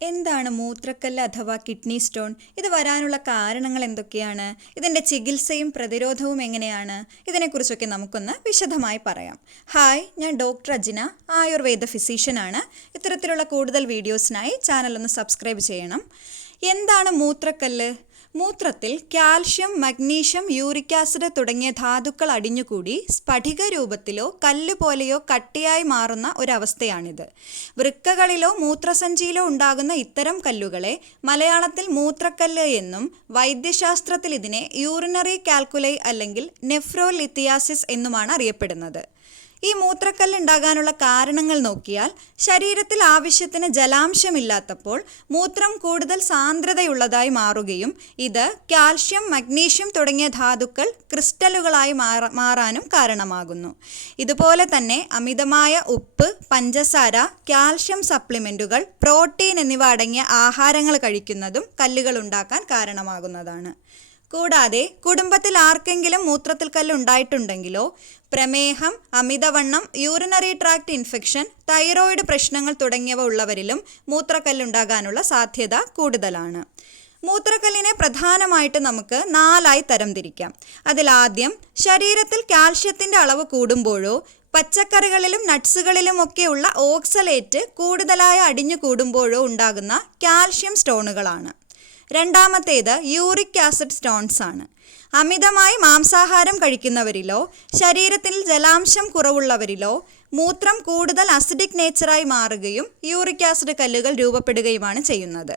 എന്താണ് മൂത്രക്കല്ല് അഥവാ kidney stone? ഇത് വരാനുള്ള കാരണങ്ങൾ എന്തൊക്കെയാണ്? ഇതിൻ്റെ ചികിത്സയും പ്രതിരോധവും എങ്ങനെയാണ്? ഇതിനെക്കുറിച്ചൊക്കെ നമുക്കൊന്ന് വിശദമായി പറയാം. ഹായ്, ഞാൻ ഡോക്ടർ അജിന, ആയുർവേദ ഫിസീഷ്യനാണ്. ഇത്തരത്തിലുള്ള കൂടുതൽ വീഡിയോസിനായി ചാനൽ ഒന്ന് സബ്സ്ക്രൈബ് ചെയ്യണം. എന്താണ് മൂത്രക്കല്ല്? മൂത്രത്തിൽ കാൽഷ്യം, മഗ്നീഷ്യം, യൂറിക് ആസിഡ് തുടങ്ങിയ ധാതുക്കൾ അടിഞ്ഞുകൂടി സ്ഫടിക രൂപത്തിലോ കല്ല് പോലെയോ കട്ടിയായി മാറുന്ന ഒരവസ്ഥയാണിത്. വൃക്കകളിലോ മൂത്രസഞ്ചിയിലോ ഉണ്ടാകുന്ന ഇത്തരം കല്ലുകളെ മലയാളത്തിൽ മൂത്രക്കല്ല് എന്നും വൈദ്യശാസ്ത്രത്തിൽ ഇതിനെ യൂറിനറി കാൽക്കുലൈ അല്ലെങ്കിൽ നെഫ്രോലിത്തിയാസിസ് എന്നുമാണ് അറിയപ്പെടുന്നത്. ഈ മൂത്രക്കല്ല് ഉണ്ടാകാനുള്ള കാരണങ്ങൾ നോക്കിയാൽ, ശരീരത്തിൽ ആവശ്യത്തിന് ജലാംശമില്ലാത്തപ്പോൾ മൂത്രം കൂടുതൽ സാന്ദ്രതയുള്ളതായി മാറുകയും ഇത് കാൽഷ്യം, മഗ്നീഷ്യം തുടങ്ങിയ ധാതുക്കൾ ക്രിസ്റ്റലുകളായി മാറാനും കാരണമാകുന്നു. ഇതുപോലെ തന്നെ അമിതമായ ഉപ്പ്, പഞ്ചസാര, കാൽഷ്യം സപ്ലിമെൻറ്റുകൾ, പ്രോട്ടീൻ എന്നിവ അടങ്ങിയ ആഹാരങ്ങൾ കഴിക്കുന്നതും കല്ലുകൾ ഉണ്ടാക്കാൻ കാരണമാകുന്നതാണ്. കൂടാതെ കുടുംബത്തിൽ ആർക്കെങ്കിലും മൂത്രത്തിൽ കല്ല് ഉണ്ടായിട്ടുണ്ടെങ്കിലോ പ്രമേഹം, അമിതവണ്ണം, യൂറിനറി ട്രാക്ട് ഇൻഫെക്ഷൻ, തൈറോയിഡ് പ്രശ്നങ്ങൾ തുടങ്ങിയവ ഉള്ളവരിലും മൂത്രക്കല്ലുണ്ടാകാനുള്ള സാധ്യത കൂടുതലാണ്. മൂത്രക്കല്ലിനെ പ്രധാനമായിട്ട് നമുക്ക് 4ആയി തരംതിരിക്കാം. അതിലാദ്യം, ശരീരത്തിൽ കാൽഷ്യത്തിൻ്റെ അളവ് കൂടുമ്പോഴോ പച്ചക്കറികളിലും നട്ട്സുകളിലുമൊക്കെയുള്ള ഓക്സലേറ്റ് കൂടുതലായി അടിഞ്ഞു കൂടുമ്പോഴോ ഉണ്ടാകുന്ന കാൽഷ്യം സ്റ്റോണുകളാണ്. രണ്ടാമത്തേത് യൂറിക് ആസിഡ് സ്റ്റോൺസ് ആണ്. അമിതമായി മാംസാഹാരം കഴിക്കുന്നവരിലോ ശരീരത്തിൽ ജലാംശം കുറവുള്ളവരിലോ മൂത്രം കൂടുതൽ അസിഡിക് നേച്ചറായി മാറുകയും യൂറിക് ആസിഡ് കല്ലുകൾ രൂപപ്പെടുകയുമാണ് ചെയ്യുന്നത്.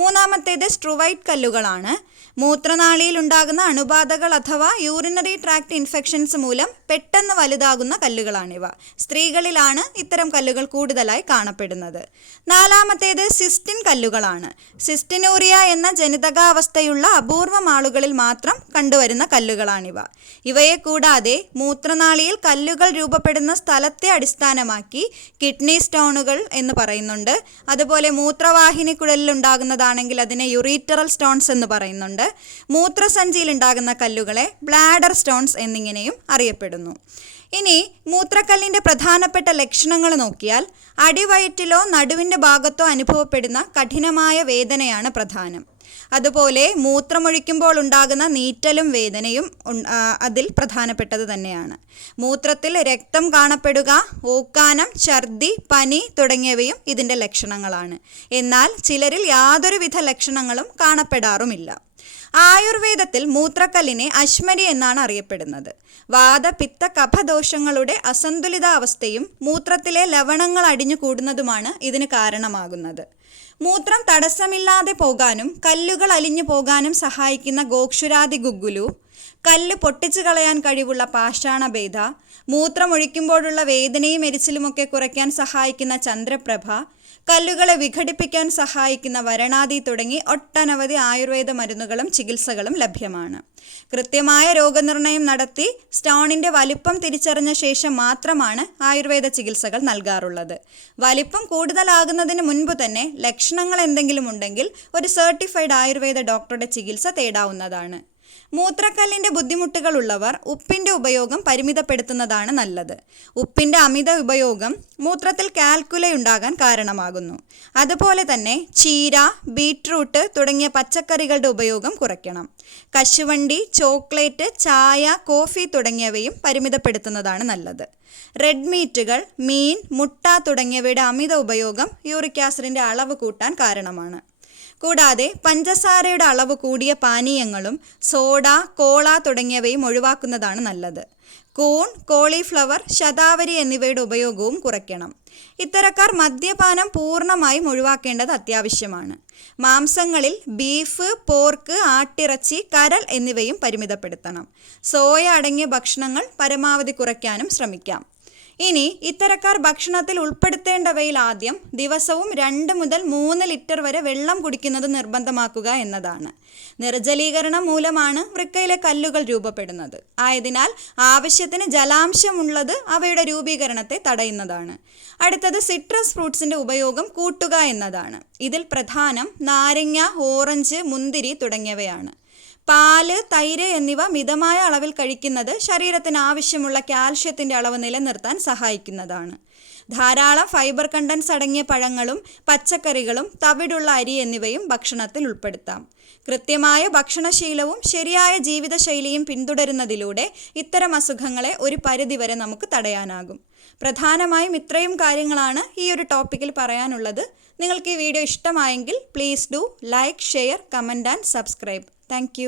മൂന്നാമത്തേത് സ്ട്രുവൈറ്റ് കല്ലുകളാണ്. മൂത്രനാളിയിൽ ഉണ്ടാകുന്ന അണുബാധകൾ അഥവാ യൂറിനറി ട്രാക്ട് ഇൻഫെക്ഷൻസ് മൂലം പെട്ടെന്ന് വലുതാകുന്ന കല്ലുകളാണിവ. സ്ത്രീകളിലാണ് ഇത്തരം കല്ലുകൾ കൂടുതലായി കാണപ്പെടുന്നത്. നാലാമത്തേത് സിസ്റ്റിൻ കല്ലുകളാണ്. സിസ്റ്റിനൂറിയ എന്ന ജനിതകാവസ്ഥയുള്ള അപൂർവം ആളുകളിൽ മാത്രം കണ്ടുവരുന്ന കല്ലുകളാണിവ. ഇവയെ കൂടാതെ മൂത്രനാളിയിൽ കല്ലുകൾ രൂപപ്പെടുന്ന സ്ഥലത്തെ അടിസ്ഥാനമാക്കി കിഡ്നി സ്റ്റോണുകൾ എന്ന് പറയുന്നുണ്ട്. അതുപോലെ മൂത്രവാഹിനി കുഴലിൽ ഉണ്ടാകുന്നതാണെങ്കിൽ അതിനെ യുറീറ്ററൽ സ്റ്റോൺസ് എന്ന് പറയുന്നുണ്ട്. മൂത്രസഞ്ചിയിൽ ഉണ്ടാകുന്ന കല്ലുകളെ ബ്ലാഡർ സ്റ്റോൺസ് എന്നിങ്ങനെയും അറിയപ്പെടുന്നു. ഇനി മൂത്രക്കല്ലിൻ്റെ പ്രധാനപ്പെട്ട ലക്ഷണങ്ങൾ നോക്കിയാൽ, അടിവയറ്റിലോ നടുവിൻ്റെ ഭാഗത്തോ അനുഭവപ്പെടുന്ന കഠിനമായ വേദനയാണ് പ്രധാനം. അതുപോലെ മൂത്രമൊഴിക്കുമ്പോൾ ഉണ്ടാകുന്ന നീറ്റലും വേദനയും അതിൽ പ്രധാനപ്പെട്ടത് തന്നെയാണ്. മൂത്രത്തിൽ രക്തം കാണപ്പെടുക, ഓക്കാനം, ഛർദി, പനി തുടങ്ങിയവയും ഇതിൻ്റെ ലക്ഷണങ്ങളാണ്. എന്നാൽ ചിലരിൽ യാതൊരുവിധ ലക്ഷണങ്ങളും കാണപ്പെടാറുമില്ല. ആയുർവേദത്തിൽ മൂത്രക്കല്ലിനെ അശ്മരി എന്നാണ് അറിയപ്പെടുന്നത്. വാത, പിത്ത, കഫദോഷങ്ങളുടെ അസന്തുലിതാവസ്ഥയും മൂത്രത്തിലെ ലവണങ്ങൾ അടിഞ്ഞു കൂടുന്നതുമാണ് ഇതിന് കാരണമാകുന്നത്. മൂത്രം തടസ്സമില്ലാതെ പോകാനും കല്ലുകൾ അലിഞ്ഞു പോകാനും സഹായിക്കുന്ന ഗോക്ഷുരാതി ഗുഗ്ഗുലു, കല്ല് പൊട്ടിച്ചു കളയാൻ കഴിവുള്ള പാഷാണഭേദ, മൂത്രമൊഴിക്കുമ്പോഴുള്ള വേദനയും എരിച്ചിലുമൊക്കെ കുറയ്ക്കാൻ സഹായിക്കുന്ന ചന്ദ്രപ്രഭ, കല്ലുകളെ വിഘടിപ്പിക്കാൻ സഹായിക്കുന്ന വരണാദി തുടങ്ങി ഒട്ടനവധി ആയുർവേദ മരുന്നുകളും ചികിത്സകളും ലഭ്യമാണ്. കൃത്യമായ രോഗനിർണയം നടത്തി സ്റ്റോണിൻ്റെ വലിപ്പം തിരിച്ചറിഞ്ഞ ശേഷം മാത്രമാണ് ആയുർവേദ ചികിത്സകൾ നൽകാറുള്ളത്. വലിപ്പം കൂടുതലാകുന്നതിന് മുൻപ് തന്നെ ലക്ഷണങ്ങൾ എന്തെങ്കിലും ഉണ്ടെങ്കിൽ ഒരു സർട്ടിഫൈഡ് ആയുർവേദ ഡോക്ടറുടെ ചികിത്സ തേടാവുന്നതാണ്. മൂത്രക്കല്ലിൻ്റെ ബുദ്ധിമുട്ടുകൾ ഉള്ളവർ ഉപ്പിൻ്റെ ഉപയോഗം പരിമിതപ്പെടുത്തുന്നതാണ് നല്ലത്. ഉപ്പിൻ്റെ അമിത ഉപയോഗം മൂത്രത്തിൽ കാൽക്കുല ഉണ്ടാകാൻ കാരണമാകുന്നു. അതുപോലെ തന്നെ ചീര, ബീറ്റ്റൂട്ട് തുടങ്ങിയ പച്ചക്കറികളുടെ ഉപയോഗം കുറയ്ക്കണം. കശുവണ്ടി, ചോക്ലേറ്റ്, ചായ, കോഫി തുടങ്ങിയവയും പരിമിതപ്പെടുത്തുന്നതാണ് നല്ലത്. റെഡ് മീറ്റുകൾ, മീൻ, മുട്ട തുടങ്ങിയവയുടെ അമിത ഉപയോഗം യൂറിക് ആസിഡിൻ്റെ അളവ് കൂട്ടാൻ കാരണമാണ്. കൂടാതെ പഞ്ചസാരയുടെ അളവ് കൂടിയ പാനീയങ്ങളും സോഡ, കോള തുടങ്ങിയവയും ഒഴിവാക്കുന്നതാണ് നല്ലത്. കൂൺ, കോളിഫ്ലവർ, ശതാവരി എന്നിവയുടെ ഉപയോഗവും കുറയ്ക്കണം. ഇത്തരക്കാർ മദ്യപാനം പൂർണ്ണമായും ഒഴിവാക്കേണ്ടത് അത്യാവശ്യമാണ്. മാംസങ്ങളിൽ ബീഫ്, പോർക്ക്, ആട്ടിറച്ചി, കരൾ എന്നിവയും പരിമിതപ്പെടുത്തണം. സോയ അടങ്ങിയ ഭക്ഷണങ്ങൾ പരമാവധി കുറയ്ക്കാനും ശ്രമിക്കാം. ഇനി ഇത്തരക്കാർ ഭക്ഷണത്തിൽ ഉൾപ്പെടുത്തേണ്ടവയിൽ ആദ്യം ദിവസവും 2 മുതൽ 3 ലിറ്റർ വരെ വെള്ളം കുടിക്കുന്നത് നിർബന്ധമാക്കുക എന്നതാണ്. നിർജ്ജലീകരണം മൂലമാണ് വൃക്കയിലെ കല്ലുകൾ രൂപപ്പെടുന്നത്. ആയതിനാൽ ആവശ്യത്തിന് ജലാംശമുള്ളത് അവയുടെ രൂപീകരണത്തെ തടയുന്നതാണ്. അടുത്തത് സിട്രസ് ഫ്രൂട്ട്സിൻ്റെ ഉപയോഗം കൂട്ടുക എന്നതാണ്. ഇതിൽ പ്രധാനം നാരങ്ങ, ഓറഞ്ച്, മുന്തിരി തുടങ്ങിയവയാണ്. പാല്, തൈര് എന്നിവ മിതമായ അളവിൽ കഴിക്കുന്നത് ശരീരത്തിന് ആവശ്യമുള്ള കാൽഷ്യത്തിൻ്റെ അളവ് നിലനിർത്താൻ സഹായിക്കുന്നതാണ്. ധാരാളം ഫൈബർ കണ്ടൻസ് അടങ്ങിയ പഴങ്ങളും പച്ചക്കറികളും തവിടുള്ള അരി എന്നിവയും ഭക്ഷണത്തിൽ ഉൾപ്പെടുത്താം. കൃത്യമായ ഭക്ഷണശീലവും ശരിയായ ജീവിതശൈലിയും പിന്തുടരുന്നതിലൂടെ ഇത്തരം അസുഖങ്ങളെ ഒരു പരിധിവരെ നമുക്ക് തടയാനാകും. പ്രധാനമായും ഇത്രയും കാര്യങ്ങളാണ് ഈ ഒരു ടോപ്പിക്കിൽ പറയാനുള്ളത്. നിങ്ങൾക്ക് ഈ വീഡിയോ ഇഷ്ടമായെങ്കിൽ please do like, share, comment and subscribe. Thank